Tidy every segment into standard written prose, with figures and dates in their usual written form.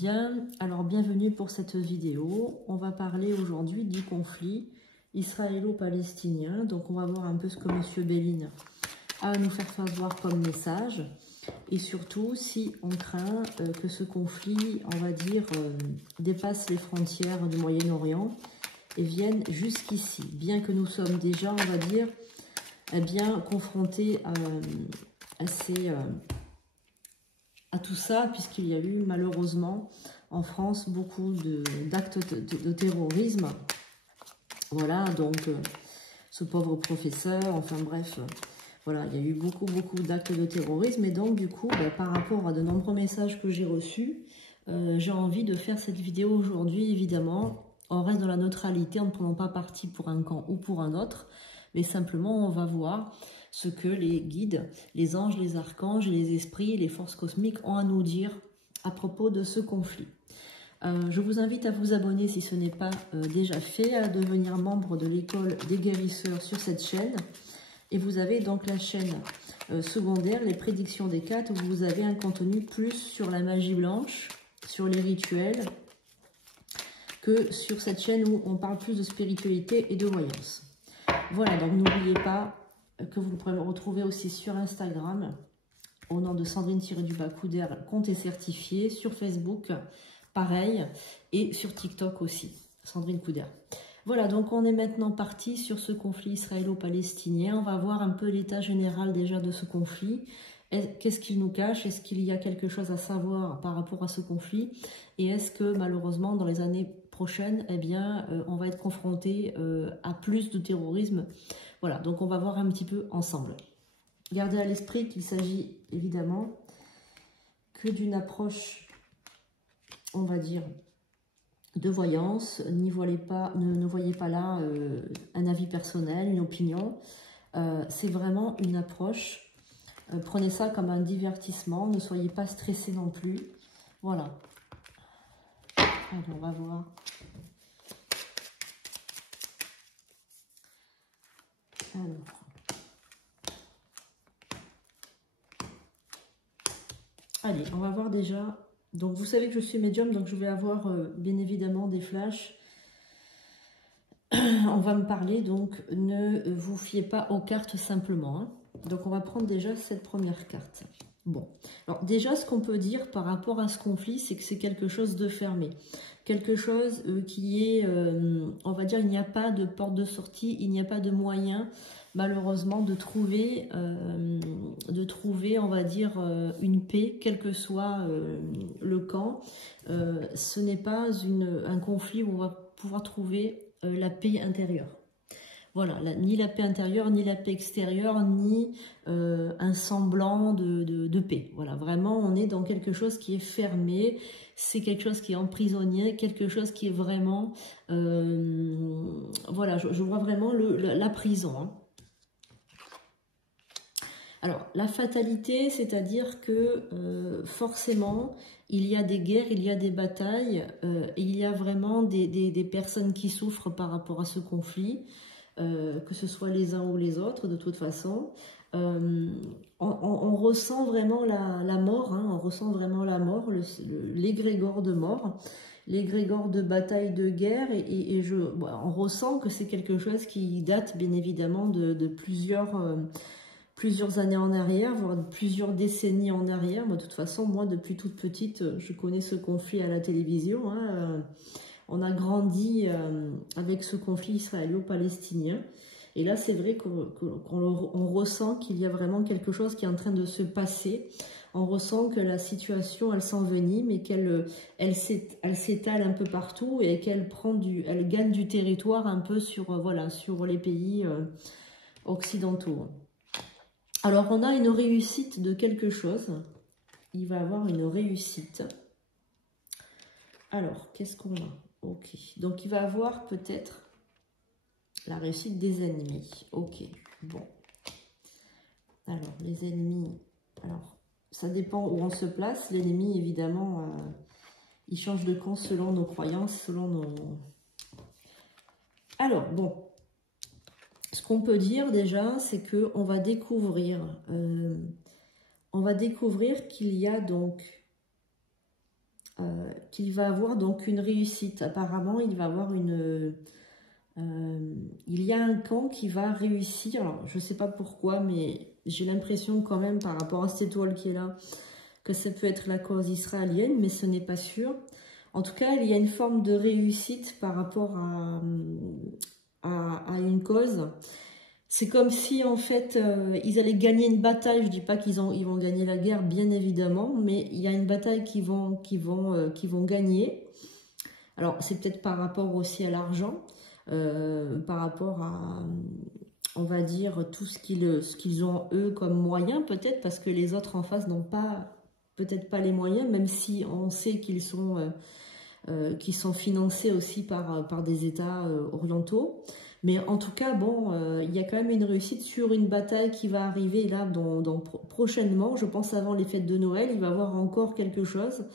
bien. Alors, bienvenue pour cette vidéo. On va parler aujourd'hui du conflit israélo-palestinien. Donc, on va voir un peu ce que M. Bellin a à nous faire savoir comme message. Et surtout, si on craint que ce conflit, on va dire, dépasse les frontières du Moyen-Orient et vienne jusqu'ici. Bien que nous sommes déjà, on va dire, bien confrontés à tout ça, puisqu'il y a eu malheureusement en France beaucoup d'actes de terrorisme. Voilà, donc ce pauvre professeur, enfin bref, voilà, il y a eu beaucoup d'actes de terrorisme. Et donc du coup, par rapport à de nombreux messages que j'ai reçus, j'ai envie de faire cette vidéo aujourd'hui. Évidemment, on reste dans la neutralité, en ne prenant pas parti pour un camp ou pour un autre, mais simplement on va voir ce que les guides, les anges, les archanges, les esprits, les forces cosmiques ont à nous dire à propos de ce conflit. Je vous invite à vous abonner si ce n'est pas déjà fait, à devenir membre de l'école des guérisseurs sur cette chaîne. Et vous avez donc la chaîne secondaire, les prédictions des cartes, où vous avez un contenu plus sur la magie blanche, sur les rituels, que sur cette chaîne où on parle plus de spiritualité et de voyance. Voilà, donc n'oubliez pas que vous pourrez me retrouver aussi sur Instagram au nom de Sandrine-Couder, compte est certifié, sur Facebook, pareil, et sur TikTok aussi, Sandrine Couder. Voilà, donc on est maintenant parti sur ce conflit israélo-palestinien. On va voir un peu l'état général déjà de ce conflit. Qu'est-ce qu'il nous cache? Est-ce qu'il y a quelque chose à savoir par rapport à ce conflit? Et est-ce que malheureusement dans les années prochaines, eh bien, on va être confronté à plus de terrorisme? Voilà, donc on va voir un petit peu ensemble. Gardez à l'esprit qu'il s'agit évidemment que d'une approche, on va dire, de voyance. Ne voyez pas là un avis personnel, une opinion. C'est vraiment une approche. Prenez ça comme un divertissement. Ne soyez pas stressés non plus. Voilà. Alors, on va voir. Alors. Allez, on va voir déjà. Donc, vous savez que je suis médium, donc je vais avoir bien évidemment des flashs. On va me parler, donc ne vous fiez pas aux cartes simplement. Hein. Donc, on va prendre déjà cette première carte. Bon, alors déjà, ce qu'on peut dire par rapport à ce conflit, c'est que c'est quelque chose de fermé. Quelque chose qui est, on va dire, il n'y a pas de porte de sortie, il n'y a pas de moyen, malheureusement, de trouver, on va dire, une paix, quel que soit le camp. Ce n'est pas un conflit où on va pouvoir trouver la paix intérieure. Voilà, ni la paix intérieure, ni la paix extérieure, ni un semblant de paix. Voilà, vraiment, on est dans quelque chose qui est fermé, c'est quelque chose qui est emprisonné, quelque chose qui est vraiment... voilà, je vois vraiment la prison. Hein. Alors, la fatalité, c'est-à-dire que forcément, il y a des guerres, il y a des batailles, et il y a vraiment des personnes qui souffrent par rapport à ce conflit. Que ce soit les uns ou les autres, de toute façon, on ressent vraiment la mort, hein, on ressent vraiment la mort, l'égrégore de mort, l'égrégore de bataille, de guerre, et on ressent que c'est quelque chose qui date bien évidemment de plusieurs années en arrière, voire plusieurs décennies en arrière. Moi, de toute façon, moi, depuis toute petite, je connais ce conflit à la télévision, hein, on a grandi avec ce conflit israélo-palestinien. Et là, c'est vrai qu'on ressent qu'il y a vraiment quelque chose qui est en train de se passer. On ressent que la situation, elle s'envenime et qu'elle s'étale un peu partout et qu'elle gagne du territoire un peu sur, voilà, sur les pays occidentaux. Alors, on a une réussite de quelque chose. Il va y avoir une réussite. Alors, qu'est-ce qu'on a? Ok, donc il va avoir peut-être la réussite des ennemis. Ok, bon. Alors, les ennemis, alors, ça dépend où on se place. L'ennemi, évidemment, il change de camp selon nos croyances, selon nos... Alors, bon, ce qu'on peut dire déjà, c'est qu'on va découvrir, qu'il y a donc qu'il va avoir donc une réussite. Apparemment, il va avoir une... il y a un camp qui va réussir. Alors, je ne sais pas pourquoi, mais j'ai l'impression quand même, par rapport à cette étoile qui est là, que ça peut être la cause israélienne, mais ce n'est pas sûr. En tout cas, il y a une forme de réussite par rapport à une cause. C'est comme si, en fait, ils allaient gagner une bataille. Je ne dis pas qu'ils vont gagner la guerre, bien évidemment, mais il y a une bataille qu'ils vont gagner. Alors, c'est peut-être par rapport aussi à l'argent, par rapport à, on va dire, tout ce qu'ils ont, eux, comme moyens, peut-être, parce que les autres en face n'ont pas, peut-être pas les moyens, même si on sait qu'ils sont financés aussi par des États orientaux. Mais en tout cas, bon, il y a quand même une réussite sur une bataille qui va arriver là prochainement. Je pense avant les fêtes de Noël, il va y avoir encore quelque chose.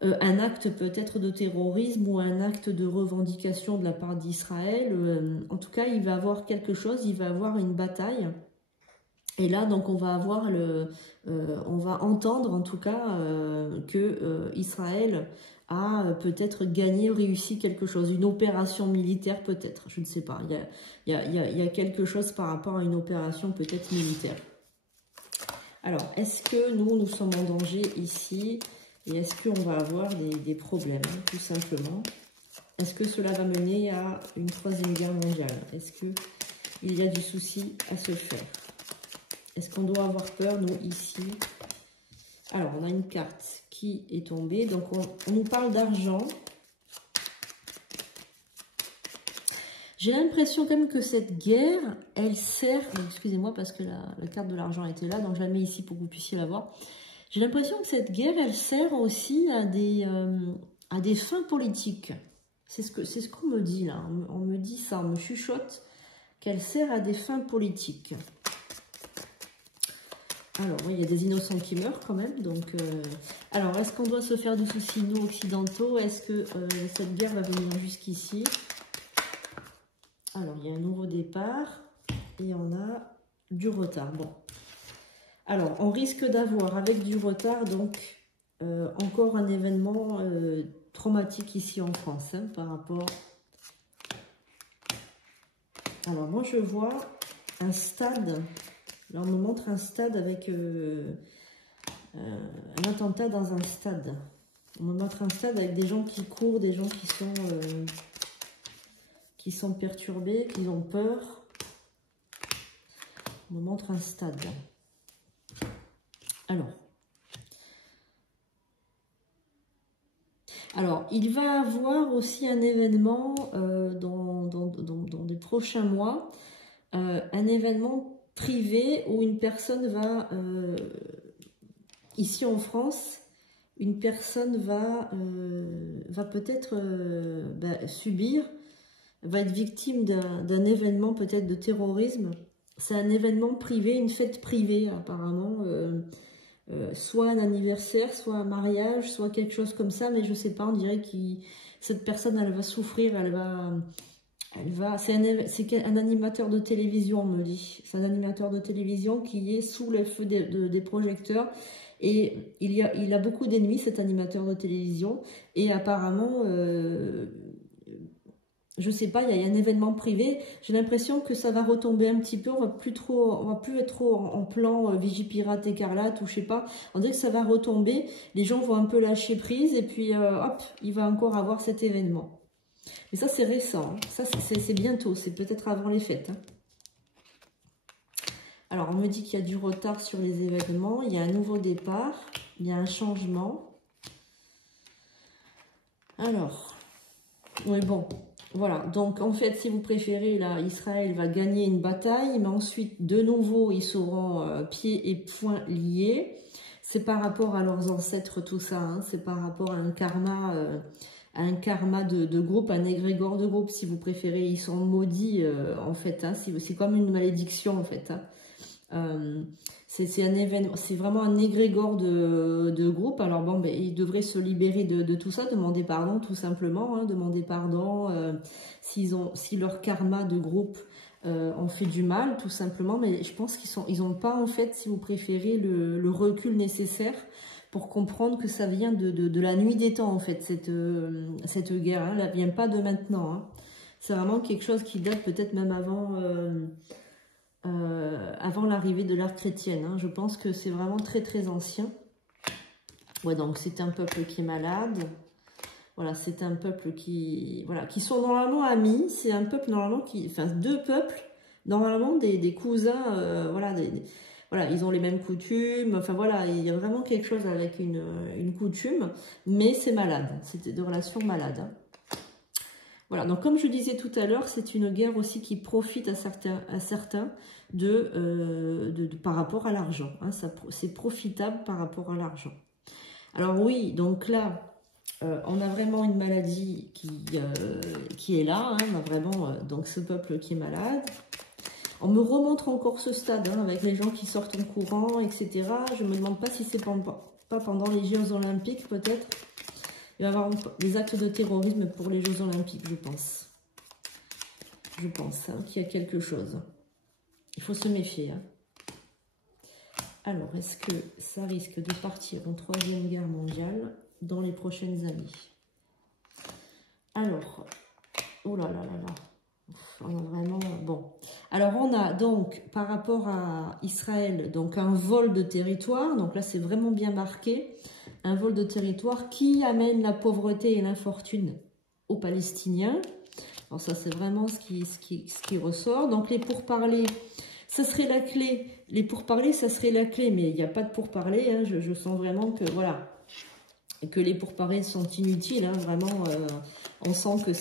Un acte peut-être de terrorisme ou un acte de revendication de la part d'Israël. En tout cas, il va y avoir quelque chose, il va y avoir une bataille. Et là, donc, on va avoir on va entendre en tout cas que Israël a peut-être gagné, réussi quelque chose, une opération militaire peut-être, je ne sais pas. Il y a quelque chose par rapport à une opération peut-être militaire. Alors, est-ce que nous sommes en danger ici? Et est-ce qu'on va avoir des problèmes, tout simplement? Est-ce que cela va mener à une troisième guerre mondiale? Est-ce qu'il y a du souci à se faire? Est-ce qu'on doit avoir peur, nous, ici? Alors, on a une carte qui est tombée. Donc, on nous parle d'argent. J'ai l'impression quand même que cette guerre, elle sert... Excusez-moi, parce que la carte de l'argent était là, donc je la mets ici pour que vous puissiez la voir. J'ai l'impression que cette guerre, elle sert aussi à des fins politiques. C'est ce qu'on me dit, là. On me dit ça, on me chuchote qu'elle sert à des fins politiques. Alors, oui, il y a des innocents qui meurent quand même. Donc, alors, est-ce qu'on doit se faire du souci, nous, occidentaux? Est-ce que cette guerre va venir jusqu'ici? Alors, il y a un nouveau départ et on a du retard. Bon. Alors, on risque d'avoir, avec du retard, donc, encore un événement traumatique ici en France, hein, par rapport... Alors, moi, je vois un stade... Là, on me montre un stade avec un attentat dans un stade. On me montre un stade avec des gens qui courent, des gens qui sont perturbés, qui ont peur. On me montre un stade. Alors, il va y avoir aussi un événement dans les prochains mois, un événement privé où une personne va, ici en France, une personne va peut-être subir, va être victime d'un événement peut-être de terrorisme. C'est un événement privé, une fête privée apparemment, soit un anniversaire, soit un mariage, soit quelque chose comme ça, mais je ne sais pas, on dirait que cette personne, elle va souffrir, c'est un animateur de télévision, on me dit. C'est un animateur de télévision qui est sous le feu des projecteurs. Et il a beaucoup d'ennemis, cet animateur de télévision. Et apparemment, je sais pas, il y a un événement privé. J'ai l'impression que ça va retomber un petit peu. On va plus être trop en plan Vigipirate écarlate ou je sais pas. On dirait que ça va retomber. Les gens vont un peu lâcher prise et puis hop, il va encore avoir cet événement. Mais ça, c'est récent. Hein. Ça, c'est bientôt. C'est peut-être avant les fêtes. Hein. Alors, on me dit qu'il y a du retard sur les événements. Il y a un nouveau départ. Il y a un changement. Alors, oui, bon. Voilà. Donc, en fait, si vous préférez, là, Israël va gagner une bataille. Mais ensuite, de nouveau, ils seront pieds et poings liés. C'est par rapport à leurs ancêtres, tout ça. Hein. C'est par rapport à un karma de groupe, un égrégore de groupe, si vous préférez. Ils sont maudits, en fait. Hein, c'est comme une malédiction, en fait. Hein. C'est un événement, c'est vraiment un égrégore de groupe. Alors, bon, ben, ils devraient se libérer de tout ça, demander pardon, tout simplement. Hein, demander pardon si leur karma de groupe ont fait du mal, tout simplement. Mais je pense qu'ils n'ont pas, en fait, si vous préférez, le recul nécessaire pour comprendre que ça vient de la nuit des temps, en fait, cette guerre. Hein. Elle ne vient pas de maintenant. Hein. C'est vraiment quelque chose qui date peut-être même avant l'arrivée de l'ère chrétienne. Hein. Je pense que c'est vraiment très très ancien. Ouais, donc c'est un peuple qui est malade. Voilà, c'est un peuple qui sont normalement amis. C'est un peuple normalement enfin, deux peuples, normalement des cousins, voilà, voilà, ils ont les mêmes coutumes. Enfin voilà, il y a vraiment quelque chose avec une coutume, mais c'est malade. C'est de relations malades. Hein. Voilà, donc comme je disais tout à l'heure, c'est une guerre aussi qui profite à certains par rapport à l'argent. Hein, c'est profitable par rapport à l'argent. Alors oui, donc là, on a vraiment une maladie qui est là. Hein, on a vraiment donc ce peuple qui est malade. On me remontre encore ce stade hein, avec les gens qui sortent en courant, etc. Je me demande pas si c'est pas pendant les Jeux Olympiques, peut-être. Il va y avoir des actes de terrorisme pour les Jeux Olympiques, je pense. Je pense hein, qu'il y a quelque chose. Il faut se méfier. Hein. Alors, est-ce que ça risque de partir en 3e guerre mondiale dans les prochaines années? Alors, oh là là là là. On a vraiment... Bon. Alors, on a donc, par rapport à Israël, donc un vol de territoire. Donc là, c'est vraiment bien marqué. Un vol de territoire qui amène la pauvreté et l'infortune aux Palestiniens. Alors ça, c'est vraiment ce qui ressort. Donc les pourparlers, ça serait la clé. Les pourparlers, ça serait la clé, mais il n'y a pas de pourparlers. Hein. Je sens vraiment que, voilà, que les pourparlers sont inutiles. Hein. Vraiment, on sent que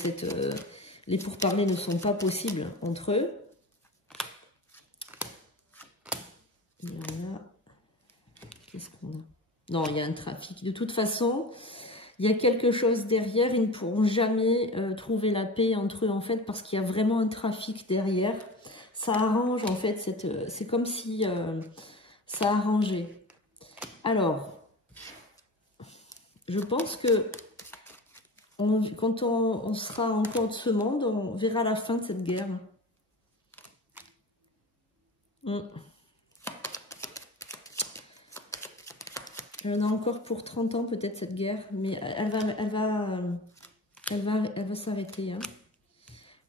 les pourparlers ne sont pas possibles entre eux. Voilà. Qu'est-ce qu'on a? Non, il y a un trafic. De toute façon, il y a quelque chose derrière. Ils ne pourront jamais trouver la paix entre eux, en fait, parce qu'il y a vraiment un trafic derrière. Ça arrange, en fait, c'est comme si ça arrangeait. Alors, je pense que quand on sera encore de ce monde, on verra la fin de cette guerre. Elle en a encore pour 30 ans peut-être cette guerre, mais elle va s'arrêter. Hein.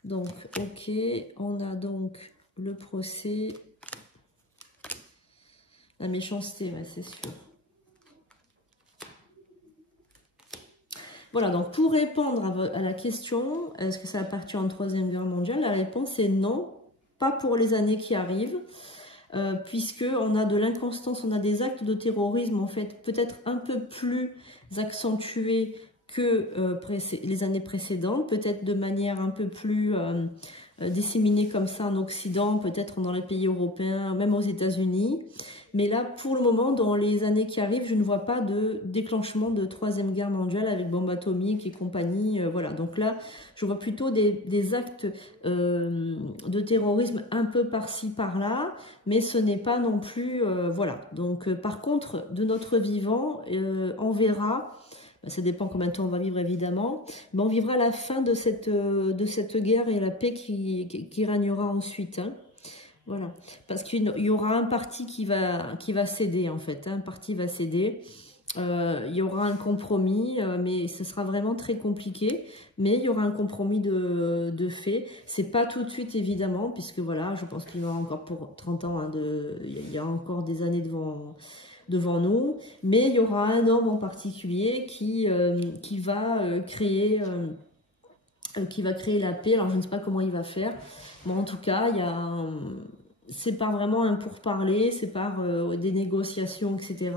Donc, ok, on a donc le procès, la méchanceté, ouais, c'est sûr. Voilà, donc pour répondre à la question, est-ce que ça va partir en 3e guerre mondiale? La réponse est non, pas pour les années qui arrivent. Puisqu'on a de l'inconstance, on a des actes de terrorisme en fait peut-être un peu plus accentués que les années précédentes, peut-être de manière un peu plus disséminée comme ça en Occident, peut-être dans les pays européens, même aux États-Unis. Mais là, pour le moment, dans les années qui arrivent, je ne vois pas de déclenchement de 3e guerre mondiale avec bombe atomique et compagnie. Voilà, donc là, je vois plutôt des actes de terrorisme un peu par-ci, par-là, mais ce n'est pas non plus... voilà, donc par contre, de notre vivant, on verra... Ça dépend combien de temps on va vivre, évidemment. Mais on vivra la fin de cette guerre et la paix qui régnera ensuite. Hein. Voilà. Parce qu'il y aura un parti qui va céder, en fait. Un parti va céder. Il y aura un compromis, mais ce sera vraiment très compliqué. Mais il y aura un compromis de fait. C'est pas tout de suite, évidemment, puisque voilà, je pense qu'il y aura encore pour 30 ans, hein, il y a encore des années devant nous, mais il y aura un homme en particulier qui va créer la paix. Alors je ne sais pas comment il va faire, mais en tout cas c'est pas vraiment un pourparler, c'est par des négociations, etc.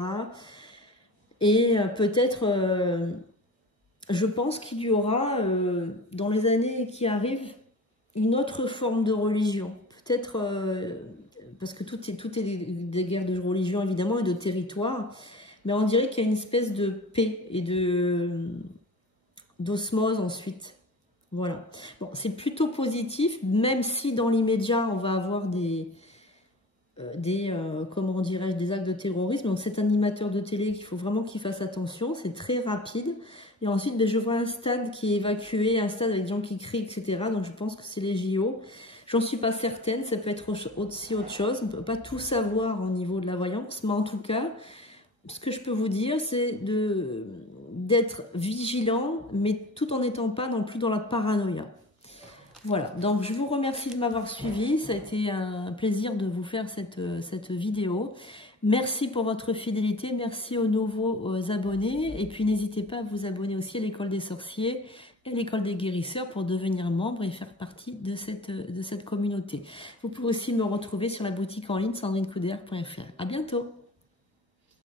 Et peut-être je pense qu'il y aura dans les années qui arrivent une autre forme de religion, peut-être parce que tout est des guerres de religion, évidemment, et de territoire. Mais on dirait qu'il y a une espèce de paix et d'osmose ensuite. Voilà. Bon, c'est plutôt positif, même si dans l'immédiat, on va avoir comment dirais-je, des actes de terrorisme. Donc, cet animateur de télé, qu'il faut vraiment qu'il fasse attention. C'est très rapide. Et ensuite, je vois un stade qui est évacué, un stade avec des gens qui crient, etc. Donc, je pense que c'est les JO. J'en suis pas certaine, ça peut être aussi autre chose. On ne peut pas tout savoir au niveau de la voyance, mais en tout cas, ce que je peux vous dire, c'est d'être vigilant, mais tout en n'étant pas non plus dans la paranoïa. Voilà, donc je vous remercie de m'avoir suivi. Ça a été un plaisir de vous faire cette vidéo. Merci pour votre fidélité, merci aux nouveaux abonnés. Et puis n'hésitez pas à vous abonner aussi à l'École des Sorciers et l'École des Guérisseurs pour devenir membre et faire partie de cette communauté. Vous pouvez aussi me retrouver sur la boutique en ligne sandrinecoudert.fr. À bientôt.